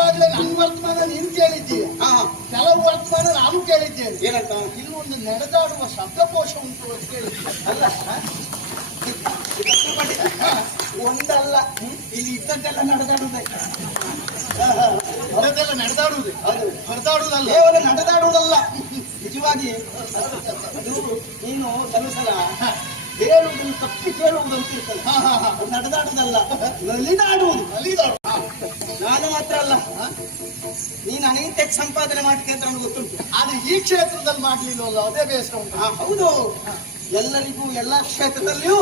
ಬರುವಾಗಲೇ ನನ್ನ ವರ್ತಮಾನ ನೀನು ಕೇಳಿದ್ದೀಯ, ಕೆಲವು ವರ್ತಮಾನ ನಾನು ಕೇಳಿದ್ದೇನೆ. ಏನಂತ? ಇಲ್ಲಿ ಒಂದು ನಡೆದಾಡುವ ಶಬ್ದಕೋಶ ಉಂಟು ಅಂತ ಕೇಳಿದ್ದೆ. ಅಲ್ಲ ಒಂದಲ್ಲ, ಇಲ್ಲಿ ಇದ್ದದ್ದೆಲ್ಲ ನಡೆದಾಡುವುದೇ. ಅದೆಲ್ಲ ನಡೆದಾಡುವುದೇ, ಅದು ಹೊರದಾಡುವುದಲ್ಲ, ಕೇವಲ ನಡೆದಾಡುವುದಲ್ಲ. ನಿಜವಾಗಿ ಅದು ನೀನು ಕೆಲವು ಸಲ ಹೇಳುವುದನ್ನು ತಪ್ಪಿ ಕೇಳುವುದಂತ ಇರ್ತದೆ. ನಡೆದಾಡುವುದಲ್ಲ, ನಲಿದಾಡುವುದು. ನಾನು ಮಾತ್ರ ಅಲ್ಲ, ನೀನು ಅನೇಕ ಸಂಪಾದನೆ ಮಾಡ್ತೀನಿ ಅಂತ ನಮ್ಗೆ ಗೊತ್ತುಂಟು. ಆದ್ರೆ ಈ ಕ್ಷೇತ್ರದಲ್ಲಿ ಮಾಡ್ಲಿಲ್ಲವಲ್ಲ, ಅದೇ ಬೇಸರ ಉಂಟು. ಹೌದು, ಎಲ್ಲರಿಗೂ ಎಲ್ಲಾ ಕ್ಷೇತ್ರದಲ್ಲಿಯೂ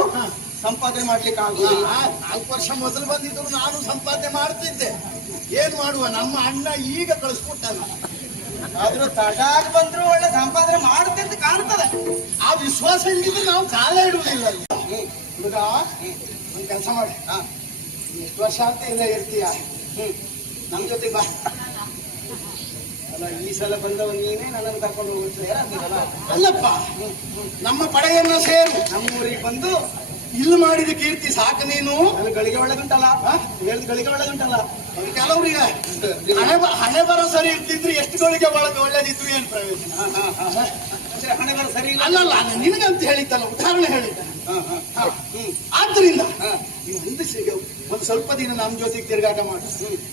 ಸಂಪಾದನೆ ಮಾಡ್ಲಿಕ್ಕೆ ಆಗುದಿಲ್ಲ. 4 ವರ್ಷ ಮೊದಲು ಬಂದಿದ್ರು ನಾನು ಸಂಪಾದನೆ ಮಾಡ್ತಿದ್ದೆ. ಏನ್ ಮಾಡುವ, ನಮ್ಮ ಅಣ್ಣ ಈಗ ಕಳಿಸ್ಕೊಟ್ಟಲ್ಲ. ಆದ್ರೂ ತಡಾಗಿ ಬಂದ್ರು ಒಳ್ಳೆ ಸಂಪಾದನೆ ಮಾಡುತ್ತೆ ಅಂತ ಕಾಣ್ತದೆ. ಆ ವಿಶ್ವಾಸ ಇಲ್ಲಿದ್ರೆ ನಾವು ಕಾಲ ಇಡುವುದಿಲ್ಲ. ಹುಡುಗ, ಒಂದು ಕೆಲಸ ಮಾಡಿ, ಎಷ್ಟು ವರ್ಷ ಅಂತ ಇಲ್ಲ ಇರ್ತೀಯ, ನಮ್ ಜೊತೆ ಬಾ. ಅಲ್ಲ, ಈ ಸಲ ಬಂದವ ನೀನೇ ನನ್ನನ್ನು ಕರ್ಕೊಂಡು ಹೋಗ್ತೀರ. ಅಲ್ಲಪ್ಪ, ನಮ್ಮ ಪಡೆಯನ್ನು ಸೇರು ನಮ್ಮೂರಿಗೆ ಬಂದು ಇಲ್ಲಿ ಮಾಡಿದ ಕೀರ್ತಿ ಸಾಕು. ನೀನು ಅಲ್ಲಿ ಗಳಿಗೆ ಒಳ್ಳೆದುಂಟಲ್ಲ, ಗಳಿಗೆ ಒಳ್ಳೆದುಂಟಲ್ಲ. ಕೆಲವರಿಗೆ ಹಣೆ ಬರೋ ಸರಿ ಇರ್ತಿದ್ರು, ಎಷ್ಟು ಗಳಿಗೆ ಒಳ್ಳೇದಿದ್ರು ಏನ್ ಪ್ರಯೋಜನ? ಹಣೆ ಬರೋ ಸರಿ ಇಲ್ಲ. ಅಲ್ಲಲ್ಲ, ನಿನಗಂತ ಹೇಳಿದ್ದಲ್ಲ, ಉದಾಹರಣೆ ಹೇಳಿದ್ದ. ಆದ್ದರಿಂದ ಒಂದು ಸ್ವಲ್ಪ ದಿನ ನಮ್ಮ ಜೊತೆಗೆ ತಿರುಗಾಟ ಮಾಡಿ,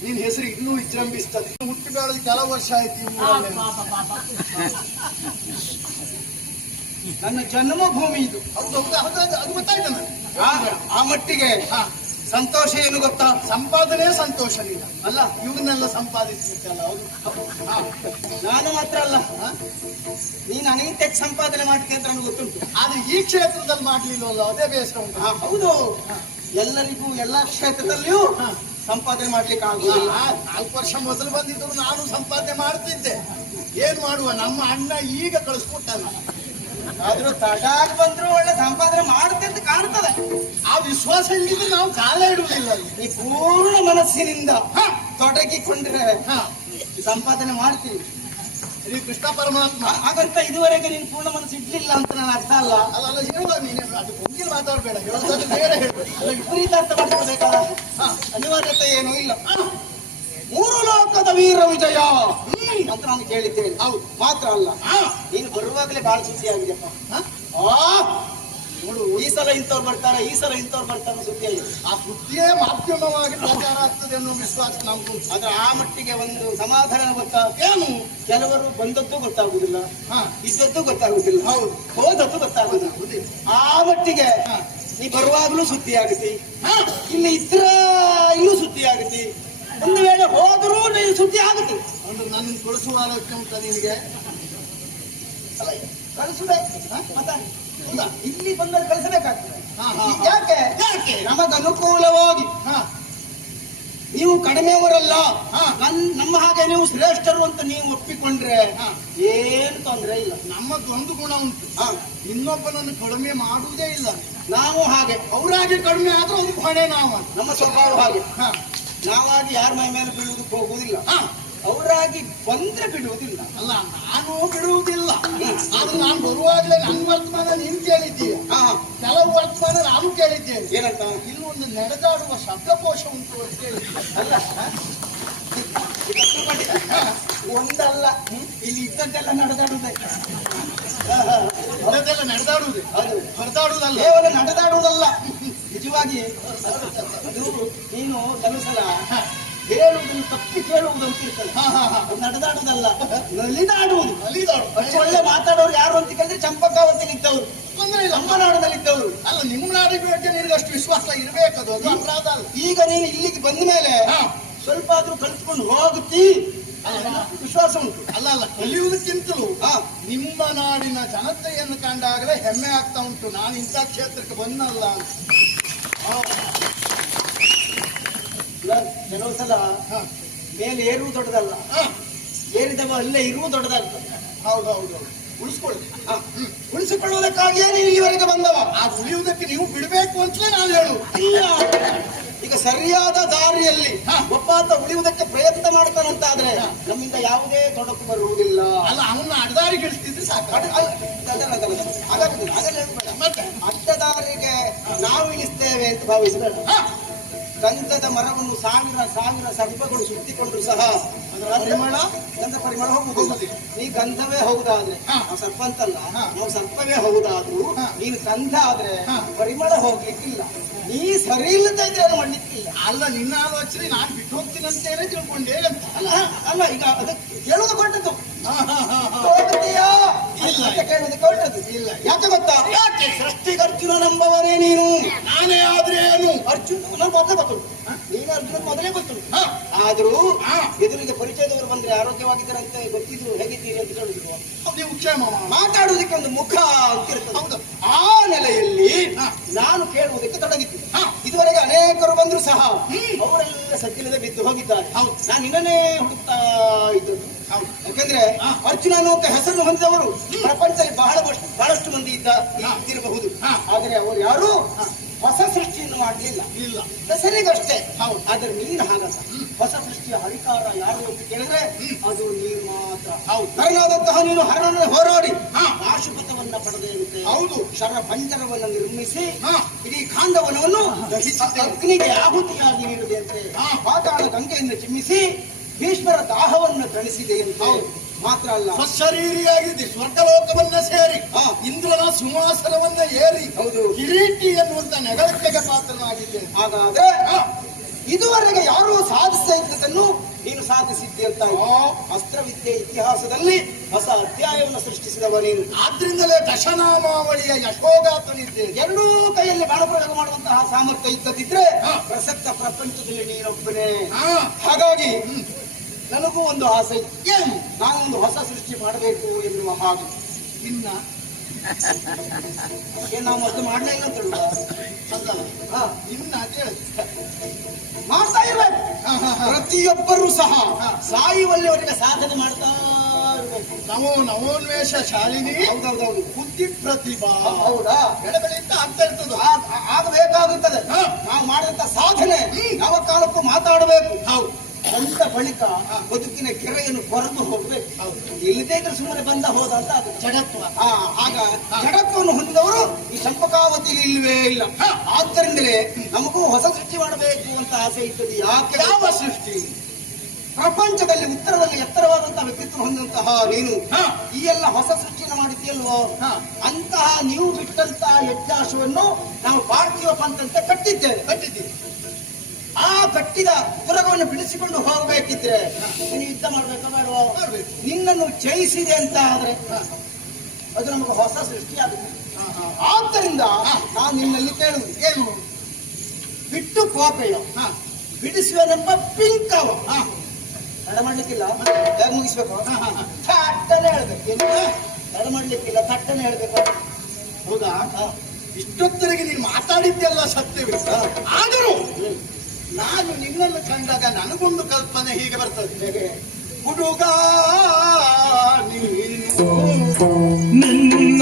ನಿನ್ ಹೆಸರು ಇನ್ನೂ ವಿಜೃಂಭಿಸ್ತದೆ. ಹುಟ್ಟಿ ಬೆಳೆದು ಕೆಲವು ವರ್ಷ ಆಯ್ತು. ನನ್ನ ಜನ್ಮಭೂಮಿ ಇದು. ಅದು ಗೊತ್ತಾಯ್ತು ನನಗೆ. ಆ ಮಟ್ಟಿಗೆ ಸಂತೋಷ ಏನು ಗೊತ್ತಾ? ಸಂಪಾದನೆ ಸಂತೋಷ ನೀನು ಅಲ್ಲ, ಇವನ್ನೆಲ್ಲ ಸಂಪಾದಿಸಲಿಕ್ಕಲ್ಲ. ನಾನು ಮಾತ್ರ ಅಲ್ಲ, ನೀನು ಅನೇಕ ಸಂಪಾದನೆ ಮಾಡ್ತೀನಿ ಅಂತ ನಮ್ಗೆ ಗೊತ್ತುಂಟು. ಆದ್ರೆ ಈ ಕ್ಷೇತ್ರದಲ್ಲಿ ಮಾಡ್ಲಿಲ್ಲವಲ್ಲ, ಅದೇ ಬೇಸರ ಉಂಟು. ಹೌದು, ಎಲ್ಲರಿಗೂ ಎಲ್ಲಾ ಕ್ಷೇತ್ರದಲ್ಲಿಯೂ ಸಂಪಾದನೆ ಮಾಡ್ಲಿಕ್ಕೆ ಆಗುದಿಲ್ಲ. 4 ವರ್ಷ ಮೊದಲು ಬಂದಿದ್ರು ನಾನು ಸಂಪಾದನೆ ಮಾಡ್ತಿದ್ದೆ. ಏನ್ ಮಾಡುವ, ನಮ್ಮ ಅಣ್ಣ ಈಗ ಕಳಿಸ್ಕೊಟ್ಟಲ್ಲ. ಆದ್ರೂ ತಡಾಗಿ ಬಂದ್ರು ಒಳ್ಳೆ ಸಂಪಾದನೆ ಮಾಡುತ್ತೆ ಅಂತ ಕಾಣ್ತದೆ. ಆ ವಿಶ್ವಾಸ ಇಲ್ಲಿದ್ರೆ ನಾವು ಕಾಲ ಇಡುವುದಿಲ್ಲ. ಈ ಪೂರ್ಣ ಮನಸ್ಸಿನಿಂದ ತೊಡಗಿಕೊಂಡ್ರೆ ಸಂಪಾದನೆ ಮಾಡ್ತೀವಿ. ಶ್ರೀ ಕೃಷ್ಣ ಪರಮಾತ್ಮ. ಹಾಗಂತ ಇದುವರೆಗೆ ನೀನು ಪೂರ್ಣ ಮನಸ್ಸು ಇಡ್ಲಿಲ್ಲ ಅಂತ ನಾನು ಅರ್ಥ ಅಲ್ಲ. ಅಲ್ಲ ಹೇಳುವ, ನೀನೆ ಅದು ಕೊಂಗಿಲ್ ಮಾತಾಡ್ಬೇಡ, ಹೇಳೋದಾದ್ರೆ ಬೇರೆ ಹೇಳ್ಬೇಡ. ವಿಪರೀತ ಅರ್ಥ ಮಾಡ್ಕೊಳ್ಬೇಕಾದ ಅನಿವಾರ್ಯತೆ ಏನೂ ಇಲ್ಲ. 3 ಲೋಕದ ವೀರ ವಿಜಯ ಅಂತ ನಾನು ಕೇಳಿದ್ದೇನೆ. ಹೌದು, ಮಾತ್ರ ಅಲ್ಲ, ನೀನು ಬರುವಾಗಲೇ ಬಹಳ ಸುದ್ದಿ ಆಗಿದೆಪ್ಪ. ನೋಡು, ಈ ಸಲ ಇಂಥವ್ರು ಬರ್ತಾರೆ, ಈ ಸಲ ಇಂಥವ್ರು ಬರ್ತಾರೆ ಸುದ್ದಿ ಆಗಿದೆ. ಆ ಸುದ್ದಿಯೇ ಮಾಧ್ಯಮವಾಗಿ ಪ್ರಚಾರ ಆಗ್ತದೆ ಅನ್ನೋ ವಿಶ್ವಾಸ ನಮ್ಗೂ. ಆದ್ರೆ ಆ ಮಟ್ಟಿಗೆ ಒಂದು ಸಮಾಧಾನ ಗೊತ್ತಾ? ಏನು, ಕೆಲವರು ಬಂದದ್ದು ಗೊತ್ತಾಗುದಿಲ್ಲ, ಇದ್ದದ್ದು ಗೊತ್ತಾಗುದಿಲ್ಲ, ಹೌದು, ಹೋದದ್ದು ಗೊತ್ತಾಗುದಿಲ್ಲ. ಆ ಮಟ್ಟಿಗೆ ನೀ ಬರುವಾಗ್ಲೂ ಸುದ್ದಿ ಆಗುತ್ತೆ, ಇಲ್ಲಿ ಇದ್ರ ಇಲ್ಲೂ ಸುದ್ದಿ ಆಗುತ್ತೆ, ಒಂದು ವೇಳೆ ಹೋದರೂ ನೀನು ಸುದ್ದಿ ಆಗುತ್ತೆ. ಒಂದು ನನ್ನ ಕಳಿಸುವ ಆಲೋಚನೆ ಉಂಟ ನಿನಗೆ? ಅಲ್ಲ, ಕಳಿಸಬೇಕು ಮತ್ತ ಇಲ್ಲಿ ಬಂದಲ್ಲಿ ಕಳಿಸಬೇಕಾಗ್ತದೆ. ಯಾಕೆ? ನಮಗ ಅನುಕೂಲವಾಗಿ. ನೀವು ಕಡಿಮೆಯವರಲ್ಲ, ನಮ್ಮ ಹಾಗೆ ನೀವು ಶ್ರೇಷ್ಠರು ಅಂತ ನೀವು ಒಪ್ಪಿಕೊಂಡ್ರೆ ಏನು ತೊಂದರೆ ಇಲ್ಲ. ನಮ್ಮದು ಒಂದು ಗುಣ ಉಂಟು, ಇನ್ನೊಬ್ಬನನ್ನು ಕಡಿಮೆ ಮಾಡುವುದೇ ಇಲ್ಲ. ನಾವು ಹಾಗೆ, ಅವರಾಗಿ ಕಡಿಮೆ ಆದ್ರೂ ಅದಕ್ಕೆ ಹೊಣೆ ನಾವು. ನಮ್ಮ ಸ್ವಭಾವ ಹಾಗೆ. ನಾವಾಗಿ ಯಾರ ಮೈ ಮೇಲೆ ಬೀಳುವುದಕ್ಕೆ ಹೋಗುವುದಿಲ್ಲ, ಅವರಾಗಿ ಬಂದ್ರೆ ಬಿಡುವುದಿಲ್ಲ. ಅಲ್ಲ, ನಾನು ಬಿಡುವುದಿಲ್ಲ. ಆದ್ರೆ ನಾನು ಬರುವಾಗಲೇ ನನ್ನ ವರ್ತಮಾನ ನೀನು ಕೇಳಿದ್ದೀಯ, ಕೆಲವು ವರ್ತಮಾನ ನಾನು ಕೇಳಿದ್ದೇನೆ. ಏನಂತ? ಇಲ್ಲಿ ಒಂದು ನಡೆದಾಡುವ ಶಬ್ದಕೋಶ ಉಂಟು ಅಂತ ಕೇಳಿದ್ದೆ. ಅಲ್ಲ ಒಂದಲ್ಲ, ಇಲ್ಲಿ ಇದ್ದದ್ದೆಲ್ಲ ನಡೆದಾಡುವುದೇ. ಅದೆಲ್ಲ ನಡೆದಾಡುವುದೇ, ಹೊರದಾಡುವುದಲ್ಲ, ಕೇವಲ ನಡೆದಾಡುವುದಲ್ಲ. ನಿಜವಾಗಿ ಅದು ನೀನು ಕೆಲವು ಸಲ ಹೇಳುವುದನ್ನು ತಪ್ಪಿ ಕೇಳುವುದಂತ ಇರ್ತದೆ. ನಡೆದಾಡುವುದಲ್ಲ, ನಲಿದಾಡುವುದು. ಒಳ್ಳೆ ಮಾತಾಡೋರು ಯಾರು ಅಂತ ಕೇಳಿದ್ರೆ ಚಂಪಕಾವತಿಲಿದ್ದವರು, ನಮ್ಮನಾಡದಲ್ಲಿದ್ದವರು. ಅಲ್ಲ, ನಿಮ್ಮ ನಾಡಿಗೆ ನಿನಗೆ ಅಷ್ಟು ವಿಶ್ವಾಸ ಇರಬೇಕದು, ಅದು ಅಪರಾಧ ಅಲ್ಲ. ಈಗ ನೀನು ಇಲ್ಲಿಗೆ ಬಂದ ಮೇಲೆ ಸ್ವಲ್ಪ ಆದ್ರೂ ಕಲಿತ್ಕೊಂಡು ಹೋಗುತ್ತೀ, ವಿಶ್ವಾಸ ಉಂಟು. ಅಲ್ಲ ಅಲ್ಲ, ಕಲಿಯುವುದಕ್ಕಿಂತಲೂ ನಿಮ್ಮ ನಾಡಿನ ಜನತೆಯನ್ನು ಕಂಡಾಗಲೇ ಹೆಮ್ಮೆ ಆಗ್ತಾ ಉಂಟು. ನಾನು ಇಂಥ ಕ್ಷೇತ್ರಕ್ಕೆ ಬಂದಲ್ಲ ಅಂತ. ಕೆಲವು ಸಲ ಮೇಲೆ ಏರುವುದು ದೊಡ್ಡದಲ್ಲ, ಏರಿದವ ಅಲ್ಲೇ ಇರುವುದು ದೊಡ್ಡದಾಗ್ತದೆ. ಹೌದು ಹೌದು, ಉಳಿಸಿಕೊಳ್ಳುವುದಕ್ಕಾಗಿಯೇ ನೀವು ಇಲ್ಲಿವರೆಗೆ ಬಂದವ. ಆ ಉಳಿಯುವುದಕ್ಕೆ ನೀವು ಬಿಡಬೇಕು ಅಂತಲೇ ನಾನು ಹೇಳು. ಈಗ ಸರಿಯಾದ ದಾರಿಯಲ್ಲಿ ಒಬ್ಬಾತ ಉಳಿಯುವುದಕ್ಕೆ ಪ್ರಯತ್ನ ಮಾಡ್ತಾನಂತಾದ್ರೆ ನಮ್ಮಿಂದ ಯಾವುದೇ ತೊಡಕು ಬರುವುದಿಲ್ಲ. ಅಲ್ಲ, ಅವನ್ನ ಅಡ್ಡದಾರಿಗೆ ಇಳಿಸ್ತಿದ್ರೆ ಸಾಕು. ಹಾಗಾಗುದಿಲ್ಲ, ಮತ್ತೆ ಅಡ್ಡ ದಾರಿಗೆ ನಾವು ಇಳಿಸ್ತೇವೆ ಅಂತ ಭಾವಿಸಿದ್ರೆ ಗಂಧದ ಮರವನ್ನು ಸಾವಿರ ಸಾವಿರ ಸರ್ಪಗಳು ಸುತ್ತಿಕೊಂಡ್ರು ಸಹ ಅದರ ಪರಿಮಳ ಗಂಧ ಪರಿಮಳ ಹೋಗುವುದು. ನೀ ಗಂಧವೇ ಹೌದಾದ್ರೆ ನಾವು ಸರ್ಪ ಅಂತಲ್ಲ, ನಾವು ಸರ್ಪವೇ ಹೌದಾದ್ರು ನೀನು ಗಂಧ ಆದ್ರೆ ಪರಿಮಳ ಹೋಗ್ಲಿಕ್ಕಿಲ್ಲ. ನೀ ಸರಿ ಇಲ್ಲದ ಇದ್ರೆ ಅದು ಮಾಡ್ಲಿಕ್ಕಿಲ್ಲ. ಅಲ್ಲ, ನಿನ್ನ ಆಲೋಚನೆ ನಾನು ಬಿಟ್ಟು ಹೋಗ್ತೀನಿ ಅಂತೇನೆ ತಿಳ್ಕೊಂಡೆ ಅಂತ. ಅಲ್ಲ ಅಲ್ಲ, ಈಗ ಅದಕ್ಕೆ ಕೇಳೋದು ಕೊಟ್ಟದ್ದು ಕೇಳೋದು ಇಲ್ಲ. ಯಾಕೆ ಗೊತ್ತಾ? ಯಾಕೆ ಸೃಷ್ಟಿಗರ್ಜುನ ನಂಬವರೇ ನೀನು. ನಾನೇ ಆದ್ರೆ ಏನು? ಅರ್ಜುನ ಮೊದಲೇ ಗೊತ್ತು, ನೀನು ಅರ್ಜುನ ಮೊದಲೇ ಗೊತ್ತು. ಆದ್ರೂ ಎದುರಿಗೆ ಪರಿಚಯದವರು ಬಂದ್ರೆ ಆರೋಗ್ಯವಾಗಿದ್ದಾರಂತೆ ಗೊತ್ತಿದ್ರು ಹೇಗಿದ್ದೀರಿ ಅಂತ ಕೇಳಿದ್ರು. ನೀವು ಕ್ಷೇಮ ಮಾತಾಡುವುದಕ್ಕೆ ಒಂದು ಮುಖ ಅಂತ ಇರ್ತದೆ. ಹೌದು, ಆ ನೆಲೆಯಲ್ಲಿ ನಾನು ಕೇಳುವುದಕ್ಕೆ ತೊಡಗಿದ್ದೆ. ಇದುವರೆಗೆ ಅನೇಕರು ಬಂದ್ರು ಸಹ ಅವರೆಲ್ಲ ಸತ್ತಿಲ್ಲದೆ ಬಿದ್ದು ಹೋಗಿದ್ದಾರೆ. ನಾನು ಇನ್ನನೇ ಹುಡುಕ್ತಾ ಇದ್ದದ್ದು. ಯಾಕಂದ್ರೆ ಅರ್ಜುನ ಅನ್ನುವಂತ ಹೆಸರನ್ನು ಹೊಂದಿದವರು ಪ್ರಪಂಚದಲ್ಲಿ ಬಹಳಷ್ಟು ಮಂದಿ ಇದ್ದಿರಬಹುದು. ಆದರೆ ಅವರು ಯಾರು ಹೊಸ ಸೃಷ್ಟಿಯನ್ನು ಮಾಡಲಿಲ್ಲ. ಇಲ್ಲ, ಹೆಸರಿಗಷ್ಟೇ. ಆದ್ರೆ ನೀನು ಹಾಗಲ್ಲ. ಹೊಸ ಸೃಷ್ಟಿಯ ಹರಿಕಾರ ಯಾರು ಅಂತ ಕೇಳಿದ್ರೆ ಅದು ನೀನು ಮಾತ್ರ. ಹರನಾದಂತಹ ನೀನು ಹರನನ್ನು ಹೋರಾಡಿ ಪಾಶುಪತವನ್ನ ಪಡೆದಂತೆ, ಹೌದು, ಶರ ಪಂಜರವನ್ನು ನಿರ್ಮಿಸಿ ಇಡೀ ಖಾಂಡವನವನ್ನು ಅಗ್ನಿಗೆ ಆಹುತಿಯಾಗಿ ನೀಡಿದೆಯಂತೆ. ಪಾತಾಳ ಗಂಗೆಯನ್ನು ಚಿಮ್ಮಿಸಿ ಭೀಷ್ಮರ ದಾಹವನ್ನು ತಣಿಸಿದೆಯಂತೆ. ಮಾತ್ರ ಅಲ್ಲ, ಶರೀರಿಯಾಗಿದೆ, ಸ್ವರ್ಗಲೋಕವನ್ನ ಸೇರಿ ಇಂದ್ರನ ಸಿಂಹಾಸನವನ್ನ ಏರಿ, ಹೌದು, ಕಿರೀಟಿ ಎನ್ನುವಂತ ನೆಗಳಕೆಗೆ ಪಾತ್ರನಾಗಿದೆ. ಹಾಗಾದ್ರೆ ಇದುವರೆಗೆ ಯಾರು ಸಾಧಿಸದೇ ಇದ್ದದನ್ನು ನೀನು ಸಾಧಿಸಿದ್ದೆ ಅಂತ. ಅಸ್ತ್ರವಿದ್ಯೆ ಇತಿಹಾಸದಲ್ಲಿ ಹೊಸ ಅಧ್ಯಾಯವನ್ನು ಸೃಷ್ಟಿಸಿದವ ನೀನು. ಆದ್ರಿಂದಲೇ ದಶನಾಮಾವಳಿಯ ಯಶೋಗಾತನಿದ್ದೆ. ಎರಡೂ ಕೈಯಲ್ಲಿ ಬಾಣಪ್ರಯೋಗ ಮಾಡುವಂತಹ ಸಾಮರ್ಥ್ಯ ಇದ್ದದಿದ್ರೆ ಪ್ರಸಕ್ತ ಪ್ರಪಂಚದಲ್ಲಿ ನೀನೊಬ್ಬನೇ. ಹಾಗಾಗಿ ನನಗೂ ಒಂದು ಆಸೆ, ಏನು ನಾನೊಂದು ಹೊಸ ಸೃಷ್ಟಿ ಮಾಡಬೇಕು ಎನ್ನುವ ಹಾಗೆ. ಇನ್ನ ನಾವು ಮೊದಲು ಮಾಡಲೇ ಇಲ್ಲ ಅಂತ ಹೇಳುವ ಇನ್ನ ಕೇಳ ಮಾಡ್ತಾ ಇರ್ಬೇಕು. ಪ್ರತಿಯೊಬ್ಬರೂ ಸಹ ಸಾಯುವಲ್ಲಿವರೆಗೆ ಸಾಧನೆ ಮಾಡ್ತಾ ಇರ್ಬೇಕು. ನವೋನ್ಮೇಷ ಶಾಲಿನಿ. ಹೌದೌದೌದು. ಬುದ್ಧಿ ಪ್ರತಿಭಾ. ಹೌದಾ? ಎಡಬಲಿಂದ ಅಂತ ಇರ್ತದ ಆಗಬೇಕಾಗುತ್ತದೆ. ನಾವು ಮಾಡಿದಂತ ಸಾಧನೆ ಯಾವ ಕಾಲಕ್ಕೂ ಮಾತಾಡಬೇಕು. ಹೌದು, ಬಂದ ಬಳಿಕ ಬದುಕಿನ ಕೆರೆಯನ್ನು ಕೊರದು ಹೋಗ್ಬೇಕು. ಇಲ್ಲದೇ ಇದ್ರೆ ಸುಮ್ಮನೆ ಬಂದ ಹೋದ ಅಂತ ಅದು ಜಡತ್ವ. ಆಗ ಜಡತ್ವವನ್ನು ಹೊಂದಿದವರು ಈ ಚಂಪಕಾವತಿಯಲ್ಲಿ ಇಲ್ವೇ ಇಲ್ಲ. ಆದ್ದರಿಂದಲೇ ನಮಗೂ ಹೊಸ ಸೃಷ್ಟಿ ಮಾಡಬೇಕು ಅಂತ ಆಸೆ ಇರ್ತದೆ. ಯಾಕೆ? ಯಾವ ಸೃಷ್ಟಿ? ಪ್ರಪಂಚದಲ್ಲಿ ಉತ್ತರದಲ್ಲಿ ಎತ್ತರವಾದಂತಹ ವ್ಯಕ್ತಿತ್ವ ಹೊಂದಿದಂತಹ ನೀನು ಈ ಎಲ್ಲ ಹೊಸ ಸೃಷ್ಟಿಯನ್ನು ಮಾಡಿದ್ಯಲ್ವೋ, ಅಂತಹ ನೀವು ಬಿಟ್ಟಂತಹ ಯಜ್ಞಾಶವನ್ನು ನಾವು ಪಾರ್ಥಿವ ಪಂಥಂತೆ ಕಟ್ಟಿದ್ದೀವಿ. ಆ ಕಟ್ಟಿದ ಪುರವನ್ನು ಬಿಡಿಸಿಕೊಂಡು ಹೋಗಬೇಕಿದ್ರೆ ನೀನು ಯುದ್ಧ ಮಾಡ್ಬೇಕಾ ಬೇಡವಾ? ನಿನ್ನನ್ನು ಜಯಿಸಿದೆ ಅಂತ ಆದ್ರೆ ಅದು ನಮಗೆ ಹೊಸ ಸೃಷ್ಟಿ ಆಗುತ್ತೆ. ಆದ್ದರಿಂದ ನಾನು ನಿನ್ನಲ್ಲಿ ಕೇಳುವುದು ಏನು? ಬಿಟ್ಟು ಕೋಪೆಯ ಬಿಡಿಸುವನೆಂಬ ಪಿಂಕವ ತಡ ಮಾಡ್ಲಿಕ್ಕಿಲ್ಲ. ಹೇಗೆ ಮುಗಿಸ್ಬೇಕು? ಥಟ್ಟನೆ ಹೇಳ್ಬೇಕು. ತಡ ಮಾಡ್ಲಿಕ್ಕಿಲ್ಲ, ಥಟ್ಟನೆ ಹೇಳ್ಬೇಕು. ಹೌದಾ? ಇಷ್ಟೊತ್ತರೆಗೆ ನೀನು ಮಾತಾಡಿದ್ದೆಲ್ಲ ಸತ್ಯವೇ. ಆದರೂ ನಾನು ನಿನ್ನನ್ನು ಕಂಡಾಗ ನನಗೊಂದು ಕಲ್ಪನೆ ಹೀಗೆ ಬರ್ತದೆ. ಹುಡುಗ ನೀನು ನನ್ನ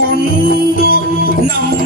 ಕೊಂಡು ನಮ್ಮ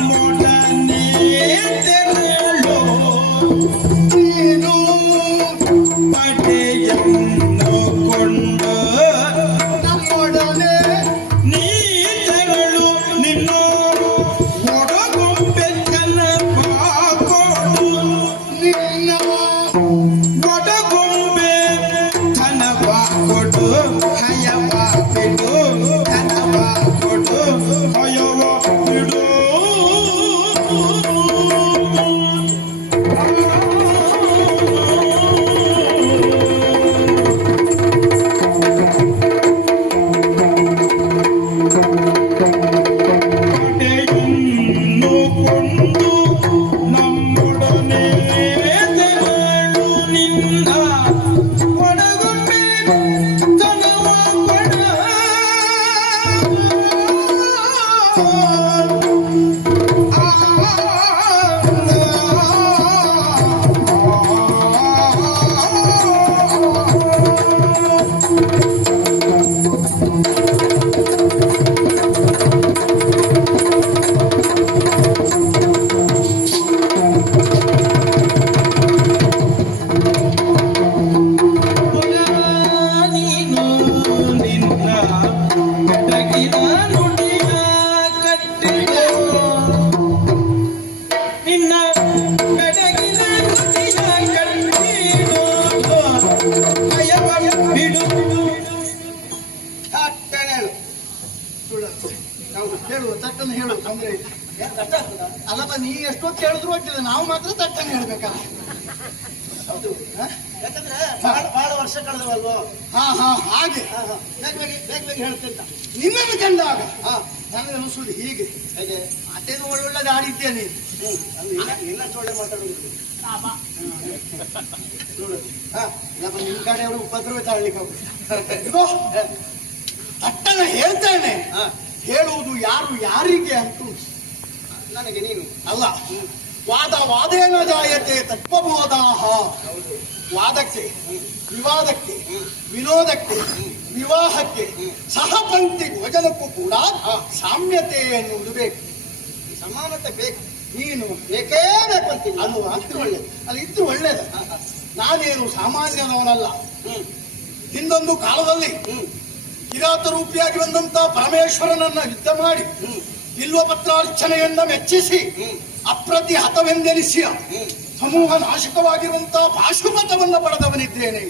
ಹೇಳುವ ತಟ್ಟನ್ನು ಹೇಳು, ತೊಂದರೆ ಇಲ್ಲ. ಅಲ್ಲಪ್ಪ, ನೀ ಎಷ್ಟೊತ್ತು ಹೇಳಿದ್ರು ಅಡ್ಡಿಲ್ಲ, ನಾವು ಮಾತ್ರ ತಟ್ಟನ್ನು ಹೇಳ್ಬೇಕಲ್ಲ. ಹೌದು, ಯಾಕಂದ್ರೆ ಬಹಳ ವರ್ಷ ಕಳೆದವಲ್ವೋ. ಹಾಗೆ ಬೇಗ ಹೇಳ್ತೇನೆ. ನಿನ್ನನ್ನು ಕಂಡಾಗ ನನಗೆ ಅನಿಸುದು ಹೀಗೆ, ಅದೇನು ಒಳ್ಳೊಳ್ಳೆ ಆಡಿದ್ಯಾ ನೀನು. ಇನ್ನಷ್ಟು ಒಳ್ಳೆ ಮಾತಾಡುವುದು ನಿಮ್ ಕಡೆಯವರು ಉಪದ್ರವ ತಾಳ್ಲಿಕ್ಕೆ ಹೋಗುದು. ತಟ್ಟನ ಹೇಳ್ತೇನೆ, ಹೇಳುವುದು ಯಾರು ಯಾರಿಗೆ ಅಂತ ನನಗೆ ನೀನು ಅಲ್ಲ. ವಾದೇನ ಜಾಯತೆ ತತ್ವಬೋಧಾಹ. ವಾದಕ್ಕೆ, ವಿವಾದಕ್ಕೆ, ವಿನೋದಕ್ಕೆ, ವಿವಾಹಕ್ಕೆ, ಸಹಪಂಕ್ತಿ ಭೋಜನಕ್ಕೂ ಕೂಡ ಸಾಮ್ಯತೆ ಎನ್ನುವುದು ಬೇಕು, ಸಮಾನತೆ ಬೇಕು. ನೀನು ಬೇಕೇ ಬೇಕು ಅಂತೀನಿ ಅಲ್ವಾ? ಇದ್ರು ಒಳ್ಳೇದು, ಅಲ್ಲಿ ಇದ್ರು ಒಳ್ಳೇದು. ನಾನೇನು ಸಾಮಾನ್ಯನವನಲ್ಲ. ಹಿಂದೊಂದು ಕಾಲದಲ್ಲಿ ಕಿರಾತ ರೂಪಿಯಾಗಿ ಬಂದಂತ ಪರಮೇಶ್ವರನನ್ನ ಯುದ್ಧ ಮಾಡಿ ಬಿಲ್ವ ಪತ್ರಾರ್ಚನೆಯನ್ನ ಮೆಚ್ಚಿಸಿ ಅಪ್ರತಿ ಹತವೆಂದೆನಿಸಿಯ ಸಮೂಹ ನಾಶಕವಾಗಿರುವಂತಹ ಪಾಶುಪತವನ್ನ ಪಡೆದವನಿದ್ದೇನೆ.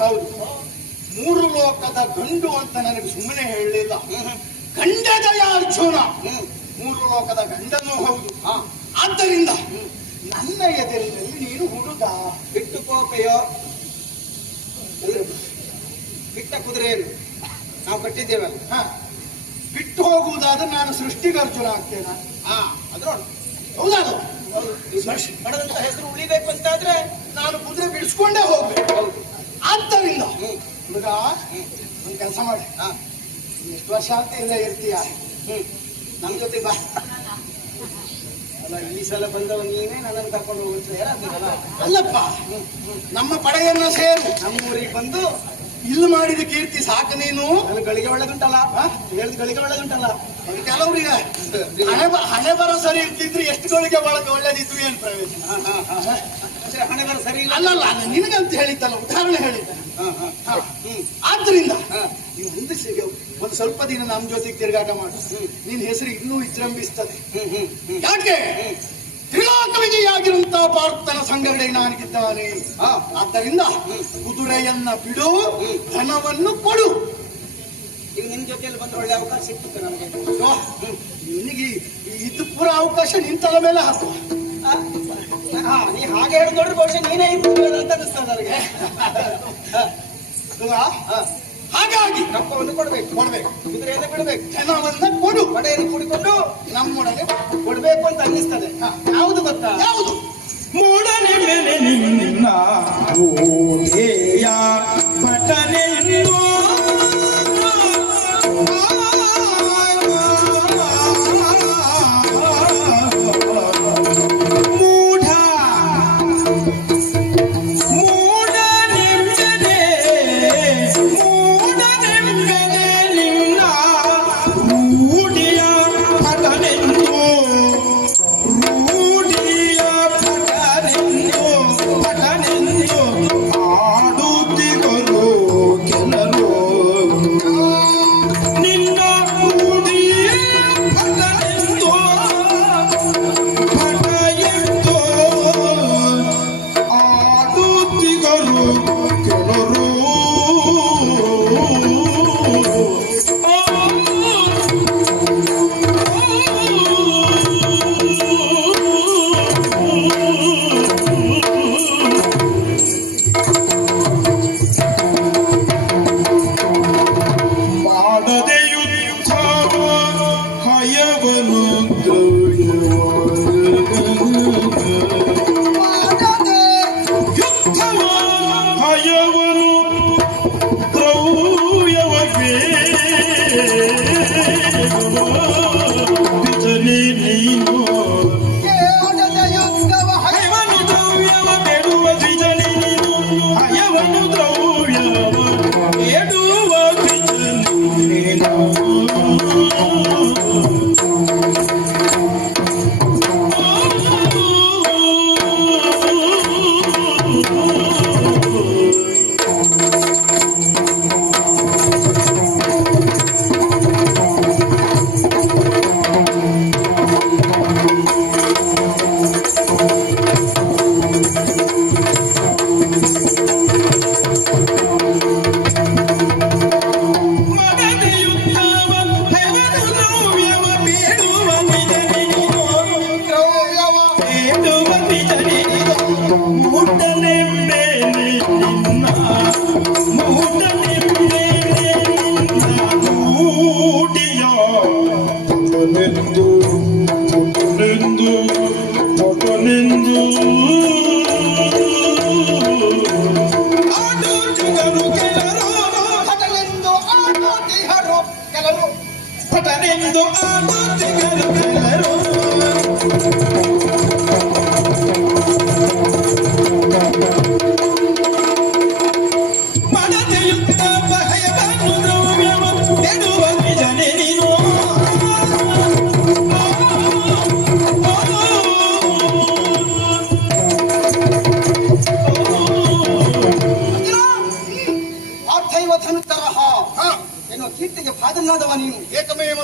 ಹೌದು, 3 ಲೋಕದ ಗಂಡು ಅಂತ ನನಗೆ ಸುಮ್ಮನೆ ಹೇಳಲಿಲ್ಲ. ಗಂಡದಯ ಅರ್ಜುನ, 3 ಲೋಕದ ಗಂಡನೂ ಹೌದು. ಆದ್ದರಿಂದ ನನ್ನ ಎದುರಿನಲ್ಲಿ ನೀನು ಹುಡುಗ. ಬಿಟ್ಟು ಕೋಪೆಯೋ ಬಿಟ್ಟ ಕುದುರೆಯನ್ನು ನಾವು ಕಟ್ಟಿದ್ದೇವಲ್ಲ, ಬಿಟ್ಟು ಹೋಗುವುದಾದ್ರೆ ನಾನು ಸೃಷ್ಟಿಗರ್ಜುನ ಆಗ್ತೇನೆ. ಅದ್ರೋಣ ಹೌದಲ್ಲ? ಪಡೆದಂತ ಹೆಸರು ಉಳಿಬೇಕು ಅಂತಾದ್ರೆ ನಾನು ಕುದುರೆ ಬಿಡಿಸ್ಕೊಂಡೇ ಹೋಗ್ಬೇಕು. ಆದ್ದರಿಂದ ಹುಡುಗ, ಒಂದು ಕೆಲಸ ಮಾಡಿ, ಎಷ್ಟು ವರ್ಷ ಅಂತ ಇಲ್ಲೇ ಇರ್ತೀಯ, ನಮ್ ಜೊತೆ ಬಾ. ಅಲ್ಲ, ಈ ಸಲ ಬಂದವ ನೀನೇ ನನ್ನನ್ನು ಕರ್ಕೊಂಡು ಹೋಗ್ತೀಯ. ಅಲ್ಲಪ್ಪ, ನಮ್ಮ ಪಡೆಯನ್ನ ಸೇರು, ನಮ್ಮೂರಿಗೆ ಬಂದು ಇಲ್ಲಿ ಮಾಡಿದ ಕೀರ್ತಿ ಸಾಕು. ನೀನು ನನ್ನ ಗಳಿಗೆ ಒಳ್ಳೆದುಂಟಲ್ಲ, ಹೇಳಿದ ಗಳಿಗೆ ಒಳ್ಳೆದುಂಟಲ್ಲ. ಕೆಲವರಿಗೆ ಹಣೆ ಬರ ಸರಿ ಇರ್ತಿದ್ರೆ ಎಷ್ಟು ಗಳಿಗೆ ಒಳ್ಳೇದಿದ್ರು ಏನು ಪ್ರಯೋಜನ? ಹಣೆ ಬರ ಸರಿ ಇಲ್ಲ. ಅಲ್ಲಲ್ಲ, ನಿನಗಂತ ಹೇಳಿದ್ದಲ್ಲ, ಉದಾಹರಣೆ ಹೇಳಿದ್ದ. ಆದ್ರಿಂದ ನೀವು ಒಂದು ಸ್ವಲ್ಪ ದಿನ ನಮ್ಮ ಜೊತೆಗೆ ತಿರುಗಾಟ ಮಾಡು. ನಿನ್ನ ಹೆಸರು ಇನ್ನೂ ವಿಜೃಂಭಿಸ್ತದೆ. ಯಾಕೆ? ತ್ರಿಲೋಕ ವಿಜಯಿಯಾಗಿರುವಂತಹ ಪಾರ್ಥನ ಸಂಗಡೆ ನಾನಿಗಿದ್ದಾನೆ. ಆದ್ದರಿಂದ ಕುದುರೆಯನ್ನ ಬಿಡು, ಧನವನ್ನು ಕೊಡು. ಈಗ ನಿನ್ ಜೊತೆಯಲ್ಲಿ ಬಂದ್ರೆ ಒಳ್ಳೆ ಅವಕಾಶ ಸಿಕ್ಕಿತ್ತು ನನಗೆ. ನಿನಗೆ ಇದು ಪೂರ ಅವಕಾಶ ನಿಂತಲ ಮೇಲೆ ಹಾಕುವ. ನೀ ಹಾಗೆ ಹೇಳಿ ನೋಡ್ರಿ, ಬಹುಶಃ ನೀನೇ ಅಂತ ಅನಿಸ್ತದೆ ನನಗೆ. ಹಾಗಾಗಿ ಕಪ್ಪವನ್ನು ಕೊಡ್ಬೇಕು, ಕುದುರೆಯನ್ನು ಬಿಡಬೇಕು, ಧನವನ್ನ ಕೊಡು, ಪಡೆಯನ್ನು ಕೂಡಿಕೊಂಡು ನಮ್ಮೊಡನೆ ಕೊಡ್ಬೇಕು ಅಂತ ಅನ್ನಿಸ್ತದೆ. ಯಾವುದು ಗೊತ್ತಾ? ಯಾವುದು? ಮೂಡನೆ ಮೇಲೆ ನಿನ್ನ ಓಗೆಯ ಪಟನೆಯನ್ನು ಆಡುತ್ತಿಗರು ಕೆಲರು ಭಟನೆಂದು ಆಗುತ್ತಿಗರು ಎಲ್ಲರೂ ಮಡತೆಯುತ್ತ ಭಯವನ್ನು ದ್ರವ್ಯವ ಕೆಡುವ ನಿಜನೇ ನೀನು ಪಾರ್ಥೈವ ಧನುತ್ತರಹ ಎನ್ನುವ ಕೀರ್ತಿಗೆ ಪಾದನಾದವ ನೀನು ಏಕಮೇವ